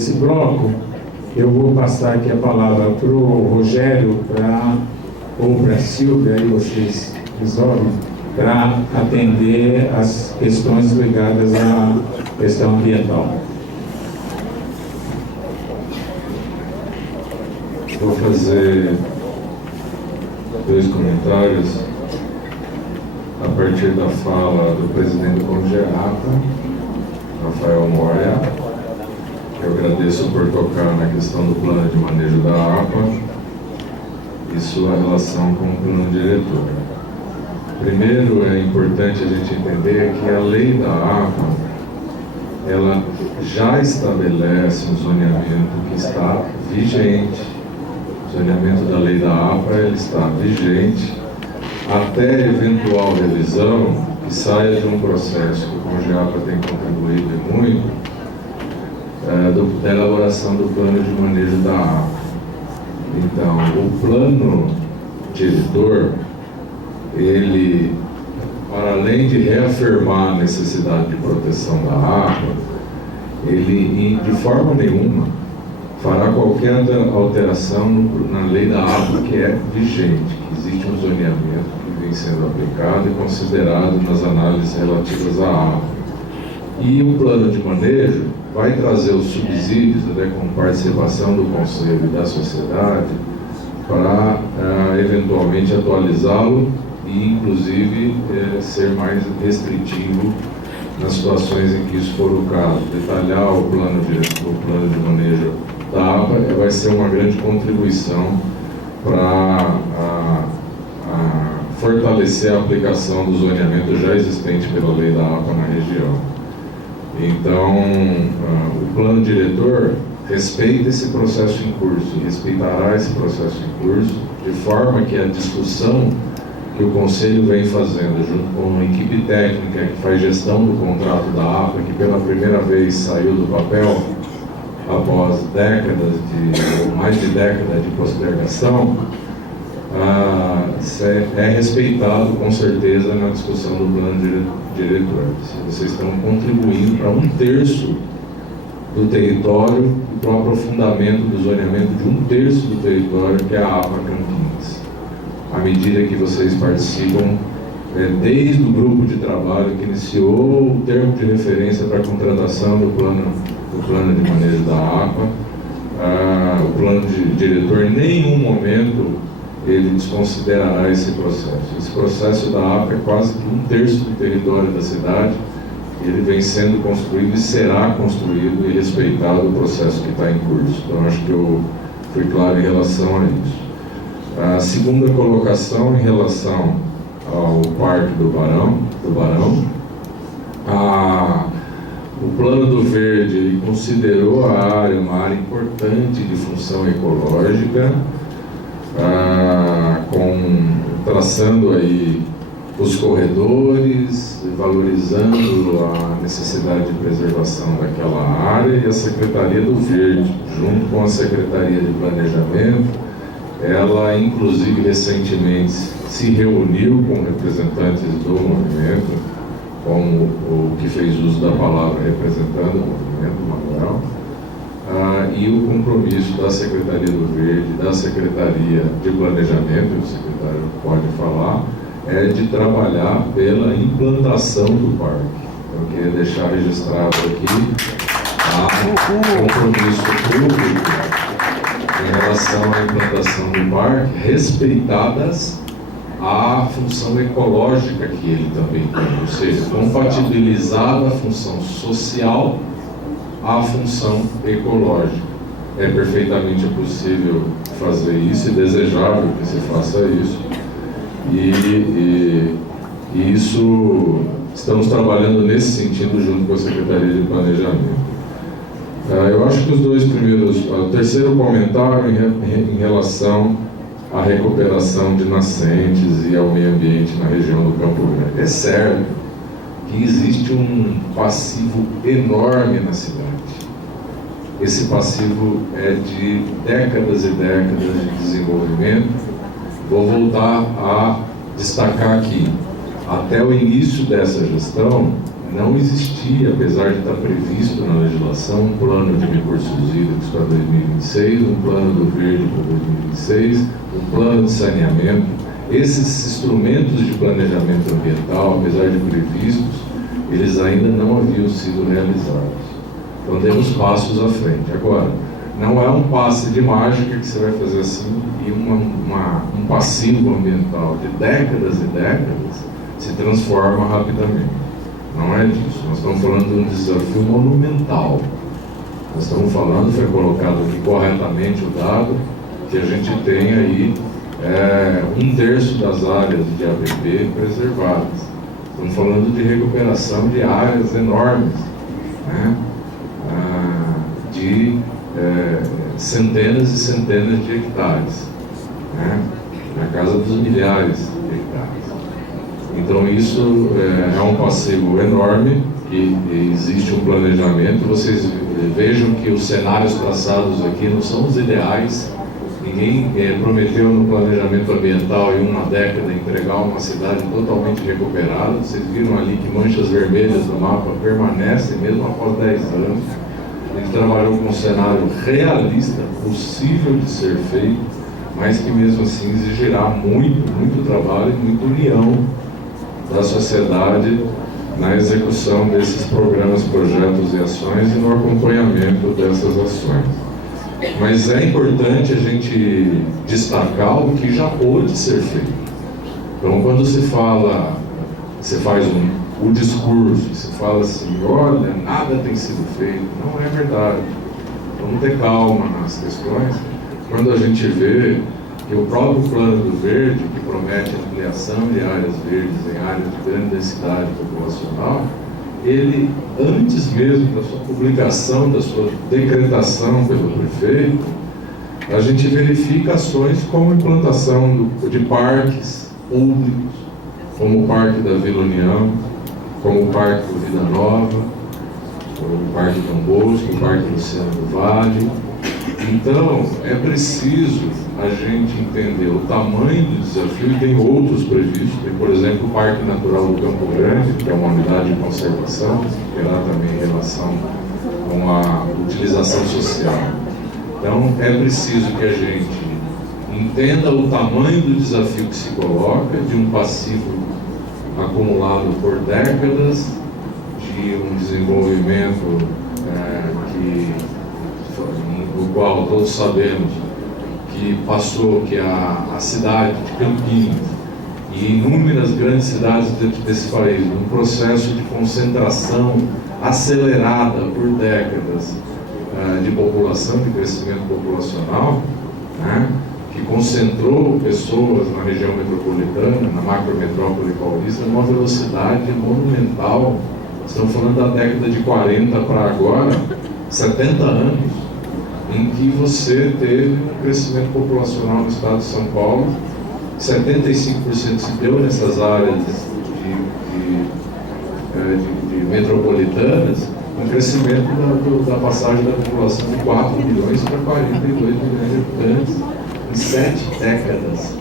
Esse bloco, eu vou passar aqui a palavra para o Rogério ou para a Silvia, aí vocês resolvem, para atender as questões ligadas à questão ambiental. Vou fazer dois comentários a partir da fala do presidente do CONGEAPA, Rafael Moya. Eu agradeço por tocar na questão do plano de manejo da APA e sua relação com o plano diretor. Primeiro, é importante a gente entender que a lei da APA, ela já estabelece um zoneamento que está vigente. O zoneamento da lei da APA, ele está vigente até eventual revisão que saia de um processo que o CONGEAPA tem contribuído muito, da elaboração do plano de manejo da APA. Então, o plano diretor, ele, para além de reafirmar a necessidade de proteção da APA, ele, de forma nenhuma, fará qualquer alteração na lei da APA que é vigente, que existe um zoneamento que vem sendo aplicado e considerado nas análises relativas à APA. E o plano de manejo vai trazer os subsídios, com participação do Conselho e da sociedade, para eventualmente atualizá-lo e, inclusive, ser mais restritivo nas situações em que isso for o caso. Detalhar o plano de manejo da APA vai ser uma grande contribuição para fortalecer a aplicação do zoneamento já existente pela lei da APA na região. Então, o plano diretor respeita esse processo em curso, respeitará esse processo em curso, de forma que a discussão que o Conselho vem fazendo, junto com uma equipe técnica que faz gestão do contrato da APA, que pela primeira vez saiu do papel após mais de décadas de postergação, é respeitado com certeza na discussão do plano diretor. Vocês estão contribuindo para 1/3 do território e para o aprofundamento do zoneamento de 1/3 do território, que é a APA Campinas. À medida que vocês participam, desde o grupo de trabalho que iniciou o termo de referência para a contratação do plano de manejo da APA, o plano diretor em nenhum momento ele desconsiderará esse processo. Esse processo da APA é quase que 1/3 do território da cidade. Ele vem sendo construído e será construído e respeitado o processo que está em curso. Então, acho que eu fui claro em relação a isso. A segunda colocação em relação ao Parque do Barão, o Plano do Verde ele considerou a área uma área importante de função ecológica, traçando aí os corredores, valorizando a necessidade de preservação daquela área, e a Secretaria do Verde, junto com a Secretaria de Planejamento, ela inclusive recentemente se reuniu com representantes do movimento, como o que fez uso da palavra representando o movimento, Manuel, e o compromisso da Secretaria do Verde, da Secretaria de Planejamento, o secretário pode falar, é de trabalhar pela implantação do parque. Eu queria deixar registrado aqui o compromisso público em relação à implantação do parque, respeitadas a função ecológica que ele também tem, ou seja, compatibilizada a função social à função ecológica. É perfeitamente possível fazer isso e desejável que se faça isso. E isso, estamos trabalhando nesse sentido junto com a Secretaria de Planejamento. Eu acho que os dois primeiros, o terceiro comentário em relação à recuperação de nascentes e ao meio ambiente na região do Campo Grande. É certo que existe um passivo enorme na cidade. Esse passivo é de décadas e décadas de desenvolvimento. Vou voltar a destacar aqui, até o início dessa gestão, não existia, apesar de estar previsto na legislação, um plano de recursos hídricos para 2026, um plano do verde para 2026, um plano de saneamento. Esses instrumentos de planejamento ambiental, apesar de previstos, eles ainda não haviam sido realizados. Então demos passos à frente. Agora, não é um passe de mágica que você vai fazer assim e um passivo ambiental de décadas e décadas se transforma rapidamente. Não é disso. Nós estamos falando de um desafio monumental. Nós estamos falando, foi colocado aqui corretamente o dado, que a gente tem aí 1/3 das áreas de ABP preservadas. Estamos falando de recuperação de áreas enormes, né? De centenas e centenas de hectares, né? Na casa dos milhares de hectares. Então isso é um passivo enorme e existe um planejamento. Vocês vejam que os cenários traçados aqui não são os ideais. Ninguém prometeu no planejamento ambiental em uma década entregar uma cidade totalmente recuperada. Vocês viram ali que manchas vermelhas do mapa permanecem mesmo após 10 anos. A gente trabalhou com um cenário realista, possível de ser feito, mas que mesmo assim exigirá muito trabalho e muita união da sociedade na execução desses programas, projetos e ações e no acompanhamento dessas ações. Mas é importante a gente destacar o que já pôde ser feito. Então, quando se fala, você faz o discurso, se fala assim, olha, nada tem sido feito, não é verdade. Vamos ter calma nas questões. Quando a gente vê que o próprio Plano do Verde, que promete a ampliação de áreas verdes em áreas de grande densidade populacional, ele, antes mesmo da sua publicação, da sua decretação pelo prefeito, a gente verifica ações como implantação de parques públicos, como o Parque da Vila União, como o Parque do Vida Nova, o Parque Dom Bosco, o Parque Luciano do Vale. Então, é preciso a gente entender o tamanho do desafio, e tem outros previstos, tem, por exemplo, o Parque Natural do Campo Grande, que é uma unidade de conservação, que terá também relação com a utilização social. Então, é preciso que a gente entenda o tamanho do desafio que se coloca, de um passivo acumulado por décadas, de um desenvolvimento no qual todos sabemos que passou, que a cidade de Campinas e inúmeras grandes cidades desse país, um processo de concentração acelerada por décadas de população, de crescimento populacional, né, que concentrou pessoas na região metropolitana, na macrometrópole paulista, numa velocidade monumental. Estamos falando da década de 40 para agora, 70 anos, em que você teve um crescimento populacional no estado de São Paulo, 75% se deu nessas áreas de metropolitanas, um crescimento da passagem da população de 4 milhões para 42 milhões de habitantes em 7 décadas,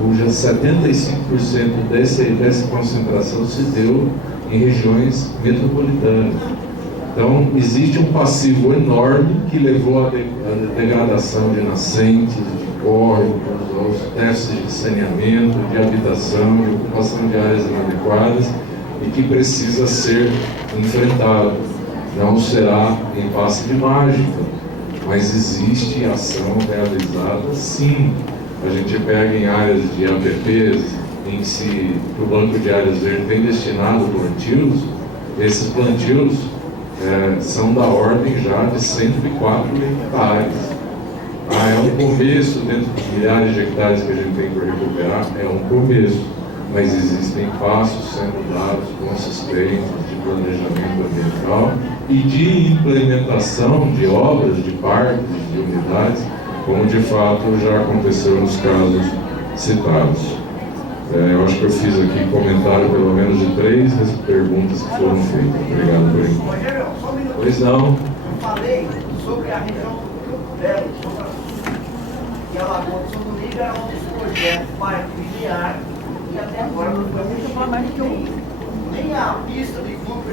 cuja 75% dessa concentração se deu em regiões metropolitanas. Então, existe um passivo enorme que levou à degradação de nascentes, de córregos, aos déficits de saneamento, de habitação, de ocupação de áreas inadequadas e que precisa ser enfrentado. Não será em passe de mágica, mas existe ação realizada sim. A gente pega em áreas de APPs, em que o Banco de Áreas Verdes tem destinado plantios, esses plantios são da ordem já de 104 hectares. É um começo dentro dos milhares de hectares que a gente tem por recuperar, é um começo, mas existem passos sendo dados consistentes de planejamento ambiental e de implementação de obras, de parques, de unidades, como de fato já aconteceu nos casos citados. Eu acho que eu fiz aqui comentário pelo menos de 3 perguntas que foram feitas. Obrigado por isso. Rogério, só um minuto. Pois não. Eu falei sobre a região do Campo Belo, e a Lagoa do São Domingos era um dos projetos parque linear, e até agora não foi muito mais que nem a pista de clube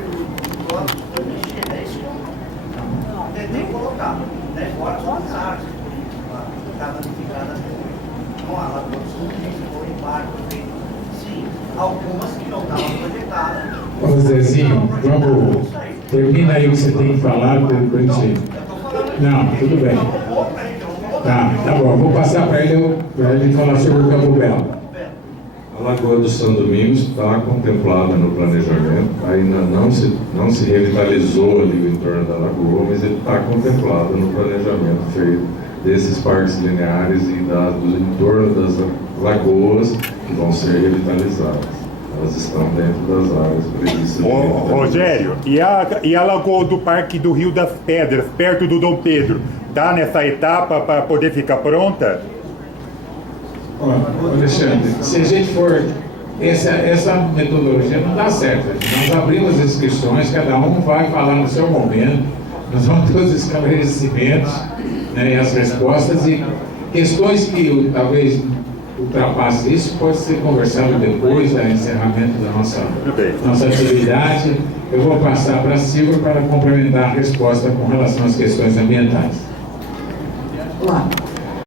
algumas que não estavam projetadas. Ô Zezinho, vamos. Termina aí o que você tem que falar, depois a gente. Não, tudo bem. Tá bom, vou passar para ele falar sobre o Campo Belo. A Lagoa do São Domingos está contemplada no planejamento, ainda não se revitalizou ali o entorno da lagoa, mas ele está contemplado no planejamento feito desses parques lineares e do entorno das lagoas que vão ser revitalizadas. Elas estão dentro das áreas previstas. Rogério, e a lagoa do Parque do Rio das Pedras, perto do Dom Pedro, está nessa etapa para poder ficar pronta? Ó, Alexandre, se a gente for... Essa metodologia não dá certo. Nós abrimos as inscrições, cada um vai falar no seu momento, nós vamos ter os esclarecimentos, né, e as respostas, e questões que talvez ultrapassem isso, pode ser conversado depois do encerramento da nossa atividade. Eu vou passar para a Silvia para complementar a resposta com relação às questões ambientais. Olá.